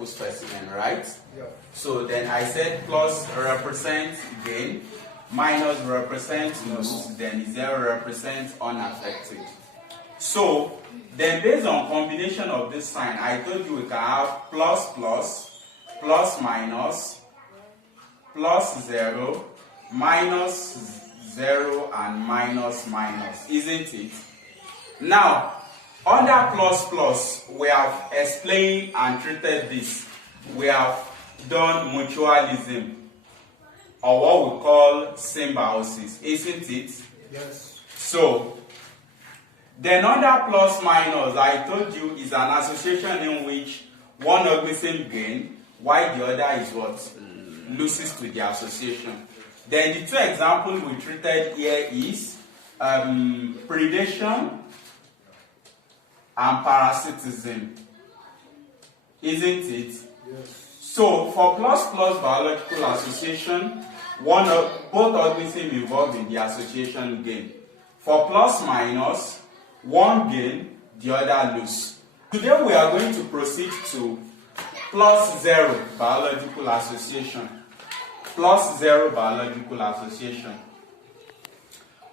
biological specimen, right? Yeah. So then I said plus represents gain, minus represents loss, then 0 represents unaffected. So then based on combination of this sign, I told you we can have plus plus, plus minus, plus 0, minus 0, and minus minus, isn't it? Now, under plus plus, we have explained and treated this. We have done mutualism, or what we call symbiosis, isn't it? Yes. So, then under plus minus, I told you, is an association in which one organism gains, while the other is what? Loses to the association. Then the two examples we treated here is predation and parasitism, isn't it? Yes. So for plus plus biological association, both organisms involved in the association gain. For plus minus, one gain, the other lose. Today we are going to proceed to plus 0 biological association. Plus 0 biological association.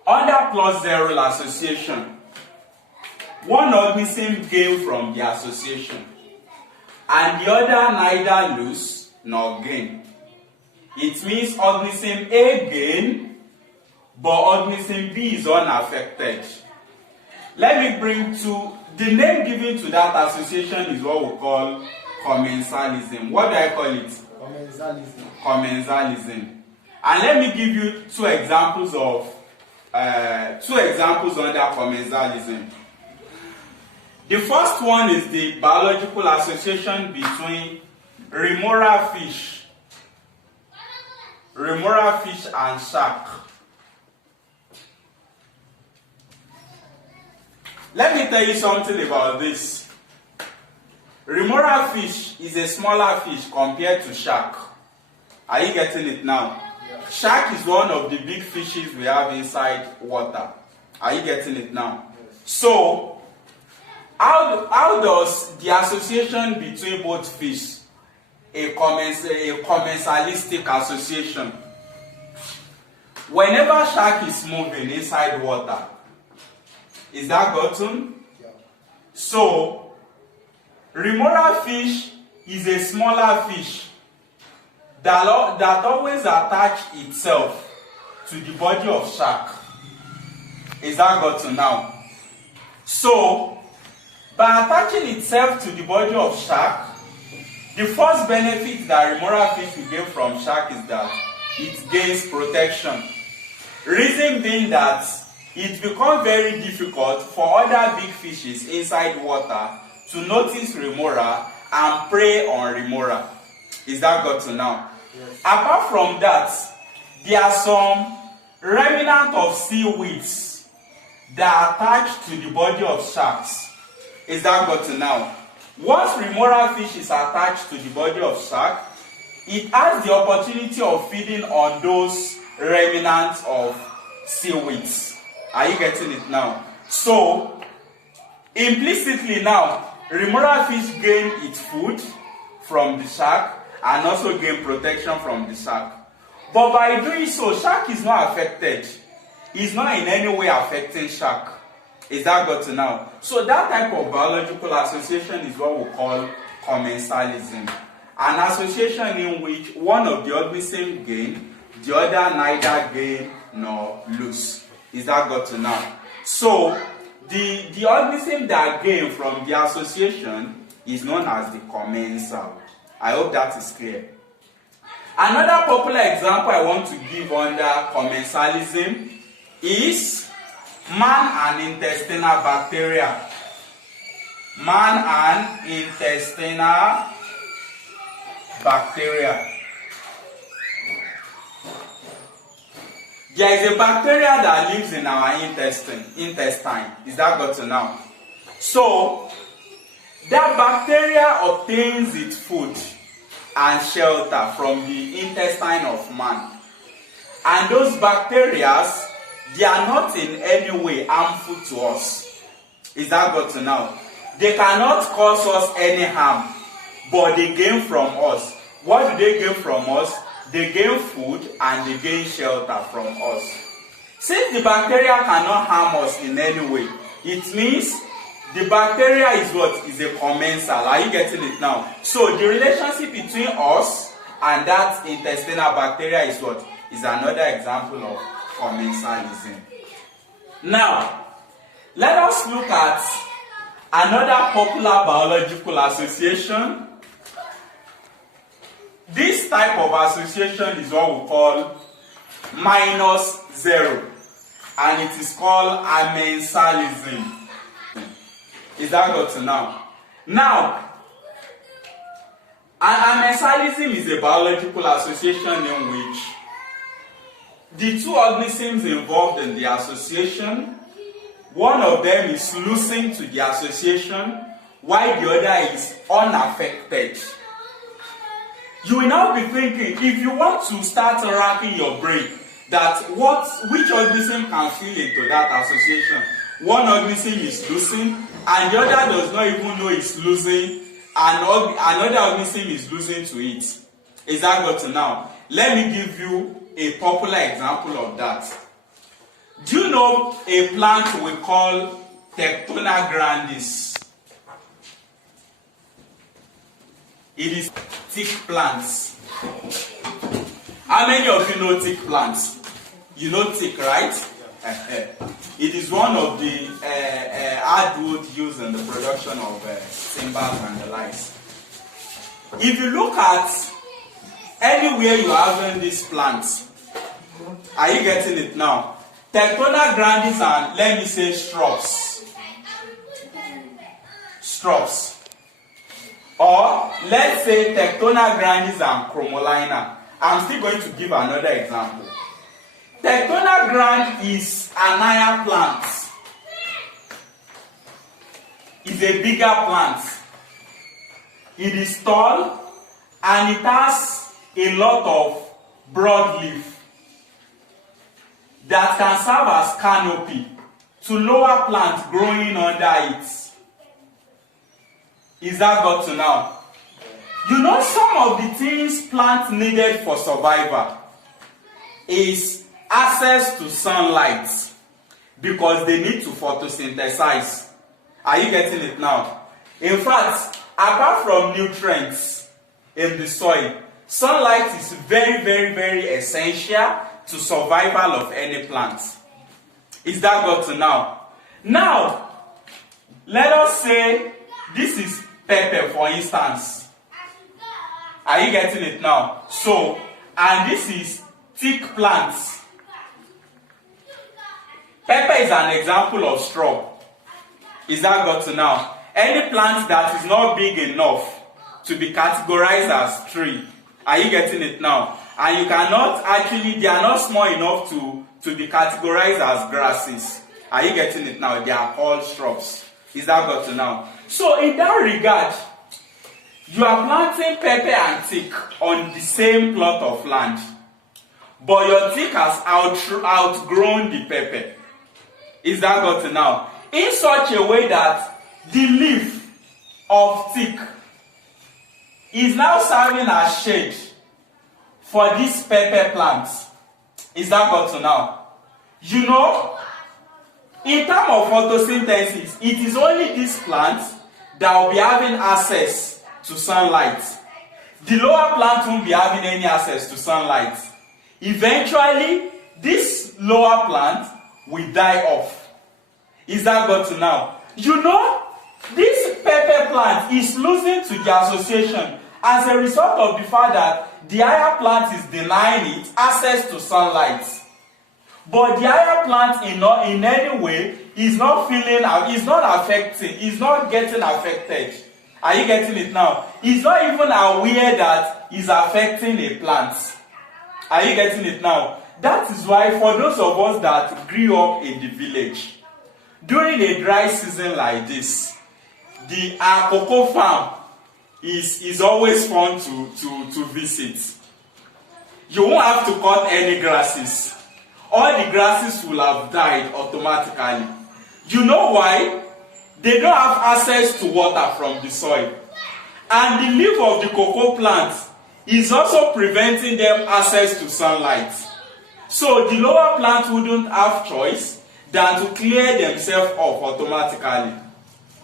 Under plus 0 association, one organism gain from the association, and the other neither lose nor gain. It means organism A gain, but organism B is unaffected. Let me bring the name given to that association is what we call commensalism. What do I call it? Commensalism. Commensalism. And let me give you two examples under commensalism. The first one is the biological association between remora fish and shark. Let me tell you something about this. Remora fish is a smaller fish compared to shark. Are you getting it now? Yeah. Shark is one of the big fishes we have inside water. Are you getting it now? Yes. So, how does the association between both fish, a commensalistic association? Whenever shark is moving inside water, is that gotten? Yeah. So, remora fish is a smaller fish that always attach itself to the body of shark. Is that gotten now? So, by attaching itself to the body of shark, the first benefit that remora fish will gain from shark is that it gains protection. Reason being that it becomes very difficult for other big fishes inside water to notice remora and prey on remora. Is that got to now? Yes. Apart from that, there are some remnants of seaweeds that attach to the body of sharks. Is that got to now? Once remora fish is attached to the body of shark, it has the opportunity of feeding on those remnants of seaweeds. Are you getting it now? So, implicitly now, remora fish gain its food from the shark and also gain protection from the shark. But by doing so, shark is not affected. It's not in any way affecting shark. Is that got to now? So that type of biological association is what we call commensalism. An association in which one of the organisms gain, the other neither gain nor lose. Is that got to now? So the organism that gain from the association is known as the commensal. I hope that is clear. Another popular example I want to give under commensalism is man and intestinal bacteria. Man and intestinal bacteria. There is a bacteria that lives in our intestine. Is that got to now? So, that bacteria obtains its food and shelter from the intestine of man. And those bacteria, they are not in any way harmful to us. Is that got to now? They cannot cause us any harm. but they gain from us. What do they gain from us? They gain food and they gain shelter from us. Since the bacteria cannot harm us in any way, it means the bacteria is what? Is a commensal. Are you getting it now? So the relationship between us and that intestinal bacteria is what? Is another example of commensalism. Now, let us look at another popular biological association. This type of association is what we call -0, and it is called amensalism. Is that got to now? Now, amensalism is a biological association in which the two organisms involved in the association, one of them is losing to the association, while the other is unaffected. You will now be thinking, if you want to start racking your brain, that which organism can feel into that association? One organism is losing, and the other does not even know it's losing, and another organism is losing to it. Is that got to now? Let me give you a popular example of that. Do you know a plant we call Tectona grandis? It is thick plants. How many of you know thick plants? You know thick, right? It is one of the hardwood used in the production of timbers and the likes. If you look at anywhere you have in these plants, are you getting it now? Tectona grandis and let me say shrubs. Shrubs. Or let's say Tectona grandis and Chromolina. I'm still going to give another example. Tectona grand is an higher plant. It's a bigger plant. It is tall and it has a lot of broad leaf that can serve as canopy to lower plants growing under it. Is that got to now? You know, some of the things plants needed for survival is access to sunlight, because they need to photosynthesize. Are you getting it now? In fact, apart from nutrients in the soil, sunlight is very, very, very essential to survival of any plant. Is that got to now? Now, let us say this is pepper, for instance. Are you getting it now? So, and this is thick plants. Pepper is an example of shrub. Is that got to now? Any plant that is not big enough to be categorized as tree. Are you getting it now? And you cannot actually, they are not small enough to be categorized as grasses. Are you getting it now? They are called shrubs. Is that got to now? So in that regard, you are planting pepper and thick on the same plot of land, but your thick has outgrown the pepper. Is that got to now? In such a way that the leaf of thick is now serving as shade for this pepper plant. Is that got to now? You know, in terms of photosynthesis, it is only this plant that will be having access to sunlight. The lower plant won't be having any access to sunlight. Eventually, this lower plant will die off. Is that got to now? You know, this pepper plant is losing to the association as a result of the fact that the higher plant is denying it access to sunlight. But the higher plant in any way is not feeling, is not affecting, is not getting affected. Are you getting it now? It's not even aware that it's affecting a plant. Are you getting it now? That is why for those of us that grew up in the village, during a dry season like this, the cocoa farm is always fun to visit. You won't have to cut any grasses. All the grasses will have died automatically. You know why? They don't have access to water from the soil. And the leaf of the cocoa plant is also preventing them access to sunlight. So the lower plant wouldn't have choice than to clear themselves off automatically.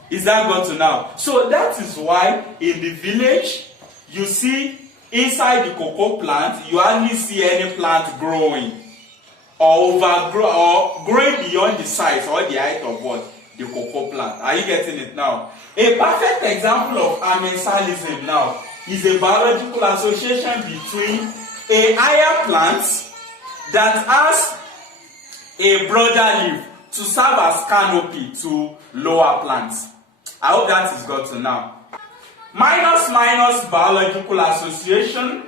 Is that got to now? So that is why in the village you see inside the cocoa plant you hardly see any plant growing or growing beyond the size or the height of what? The cocoa plant. Are you getting it now? A perfect example of amensalism now is a biological association between a higher plant that has a broader leaf to serve as canopy to lower plants. I hope that is got to now. Minus biological association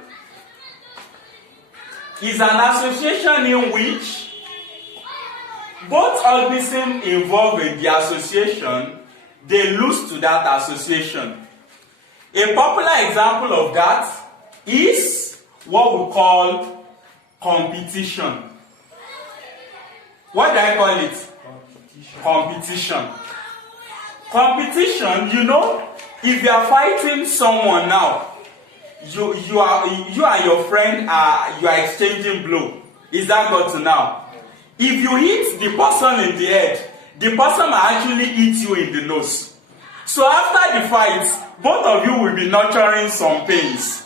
is an association in which both organisms involved in the association, they lose to that association. A popular example of that is what we call competition. What do I call it? Competition. Competition, you know, if you are fighting someone now, you and your friend you are exchanging blow. Is that got to now? If you hit the person in the head, the person will actually hit you in the nose. So after the fight, both of you will be nurturing some pains.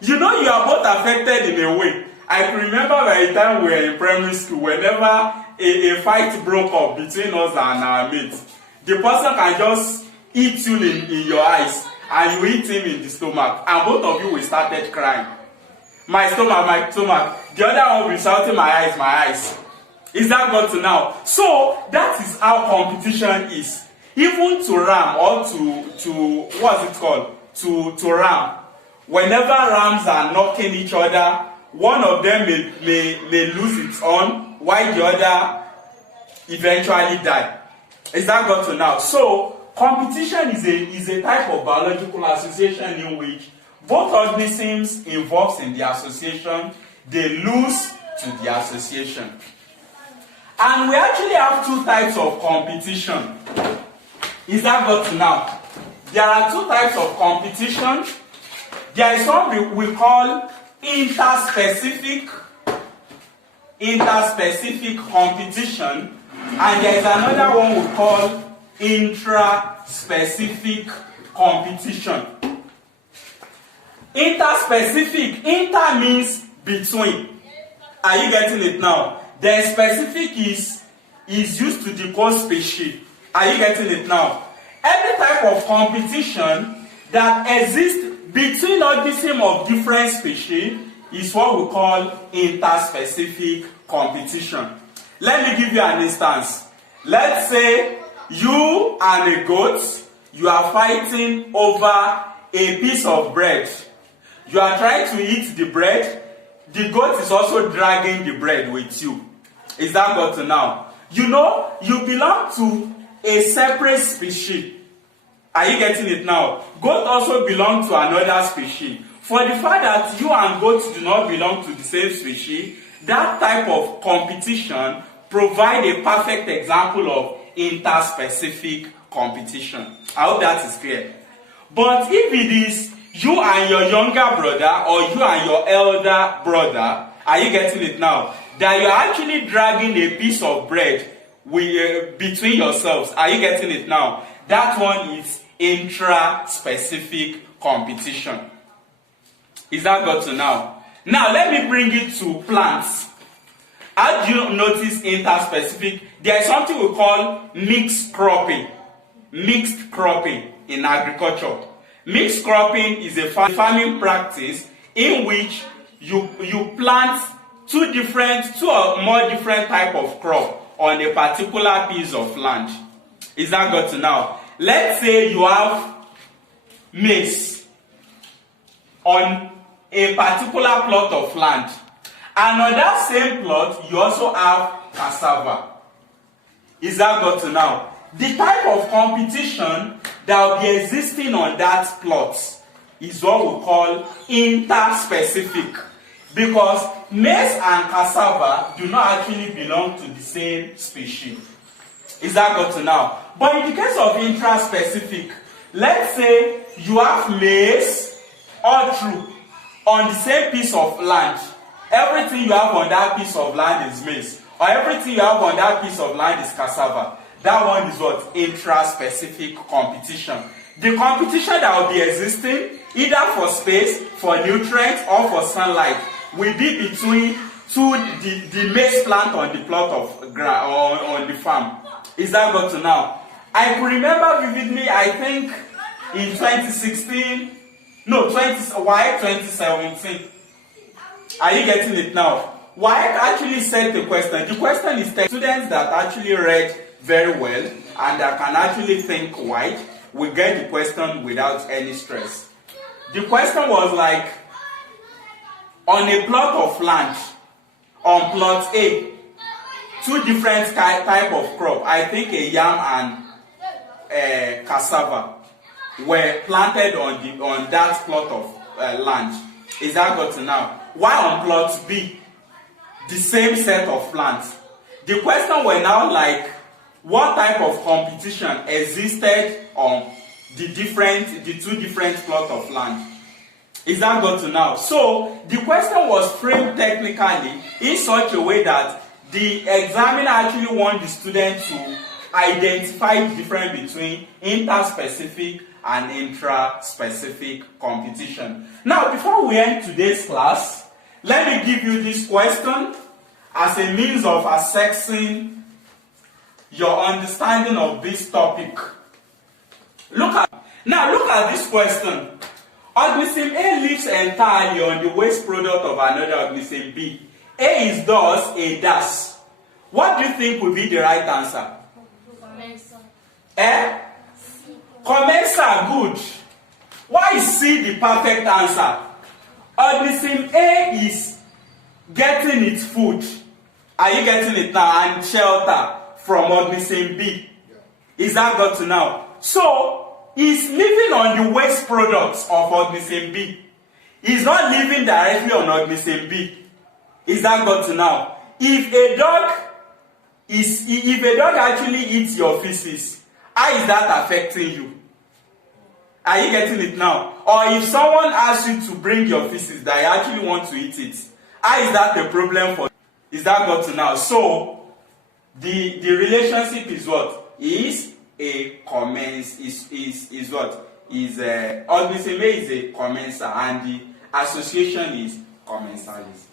You know, you are both affected in a way. I can remember by the time we were in primary school, whenever a fight broke up between us and our mates, the person can just hit you in your eyes and you hit him in the stomach, and both of you will started crying. My stomach. The other one will be shouting, my eyes. Is that got to now? So that is how competition is. Even to ram or to what's it called? To ram. Whenever rams are knocking each other, one of them may lose its own, while the other eventually die. Is that got to now? So competition is a type of biological association in which both organisms involved in the association, they lose to the association. And we actually have two types of competition. Is that got to now? There are two types of competition. There is one we call interspecific competition, and there is another one we call intraspecific competition. Interspecific, inter means between. Are you getting it now? Then specific is used to decode species. Are you getting it now? Every type of competition that exists between organisms of different species is what we call interspecific competition. Let me give you an instance. Let's say you and a goat, you are fighting over a piece of bread. You are trying to eat the bread. The goat is also dragging the bread with you. Is that got to now? You know, you belong to a separate species. Are you getting it now? Goat also belong to another species. For the fact that you and goats do not belong to the same species, that type of competition provide a perfect example of interspecific competition. I hope that is clear. But if it is you and your younger brother or you and your elder brother, are you getting it now? That you are actually dragging a piece of bread between yourselves. Are you getting it now? That one is intraspecific competition. Is that got to now? Now let me bring it to plants. How do you notice interspecific? There is something we call mixed cropping. Mixed cropping in agriculture. Mixed cropping is a farming practice in which you plant two or more different type of crop on a particular piece of land. Is that got to now? Let's say you have maize on a particular plot of land, and on that same plot you also have cassava. Is that got to now? The type of competition that will be existing on that plot is what we call interspecific, because maize and cassava do not actually belong to the same species. Is that got to now? But in the case of intraspecific, Let's say you have maize or true on the same piece of land. Everything you have on that piece of land is maize, or everything you have on that piece of land is cassava. That one is what? Intra-specific competition. The competition that will be existing, either for space, for nutrients, or for sunlight, will be between the maize plant on the plot of ground or on the farm. Is that got to now? I could remember vividly, I think in 2016, no, 2017. Are you getting it now? Why actually said the question? The question is students that actually read very well and that can actually think wide will get the question without any stress. The question was like, on a plot of land, on plot A, two different type of crop, I think a yam and cassava, were planted on that plot of land. Is that got to now? Why on plot B, the same set of plants? The question were now like, what type of competition existed on the two different plots of land? Is that got to now? So the question was framed technically in such a way that the examiner actually want the student to identify the difference between interspecific and intra-specific competition. Now, before we end today's class, let me give you this question as a means of assessing your understanding of this topic. Look at this question. Organism A lives entirely on the waste product of another organism B. A is thus a dash. What do you think will be the right answer? Commensal. Commensal, good. Why is C the perfect answer? Organism A is getting its food. Are you getting it now? And shelter from organism B. Is that got to now? So, he's living on the waste products of organism B. He's not living directly on organism B. Is that got to now? If a dog actually eats your feces, how is that affecting you? Are you getting it now? Or if someone asks you to bring your feces that you actually want to eat it, how is that a problem for you? Is that got to now? So the relationship is what? Is a commens is what? Is organism A is a commensal and the association is commensalism.